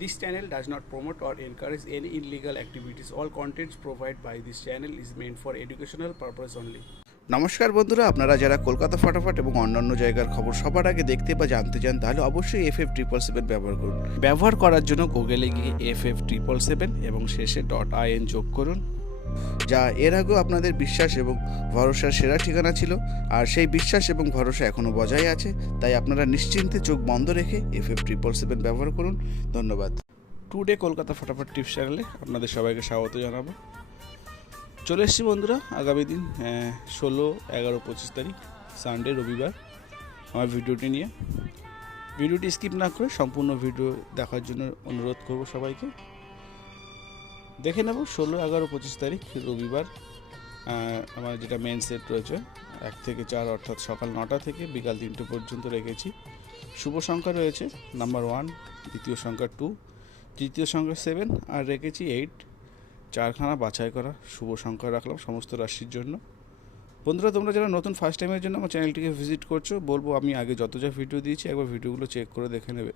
This channel does not promote or encourage any illegal activities. All contents provided by this channel is meant for educational purpose only. নমস্কার বন্ধুরা, আপনারা যারা কলকাতা ফটাফট এবং অন্যান্য জায়গার খবর সবার আগে দেখতে বা জানতে চান তাহলে অবশ্যই FF777 ব্যবহার করুন। ব্যবহার করার জন্য গুগলে গিয়ে FF777 এবং শেষে .in যোগ করুন, যা এর আগেও আপনাদের বিশ্বাস এবং ভরসার সেরা ঠিকানা ছিল, আর সেই বিশ্বাস এবং ভরসা এখনও বজায় আছে। তাই আপনারা নিশ্চিন্তে চোখ বন্ধ রেখে FF777 ব্যবহার করুন। ধন্যবাদ। টুডে কলকাতা ফটাফট টিপস চ্যানেলে আপনাদের সবাইকে স্বাগত জানাবো। চলে এসেছি বন্ধুরা, আগামী দিন 16, 11, 25 তারিখ সানডে, রবিবার, আমার ভিডিওটি নিয়ে। ভিডিওটি স্কিপ না করে সম্পূর্ণ ভিডিও দেখার জন্য অনুরোধ করব সবাইকে। দেখে নেব 16, 11, 25 তারিখ রবিবার আমার যেটা মেন সেট রয়েছে 1 থেকে 4, অর্থাৎ সকাল 9টা থেকে বিকাল 3টে পর্যন্ত রেখেছি। শুভ সংখ্যা রয়েছে নাম্বার 1, দ্বিতীয় সংখ্যা 2, তৃতীয় সংখ্যা 7, আর রেখেছি 8। 4খানা বাছাই করা শুভ সংখ্যা রাখলাম সমস্ত রাশির জন্য। বন্ধুরা, তোমরা যারা নতুন ফার্স্ট টাইমের জন্য আমার চ্যানেলটিকে ভিজিট করছো, বলবো আমি আগে যত যা ভিডিও দিয়েছি একবার ভিডিওগুলো চেক করে দেখে নেবে।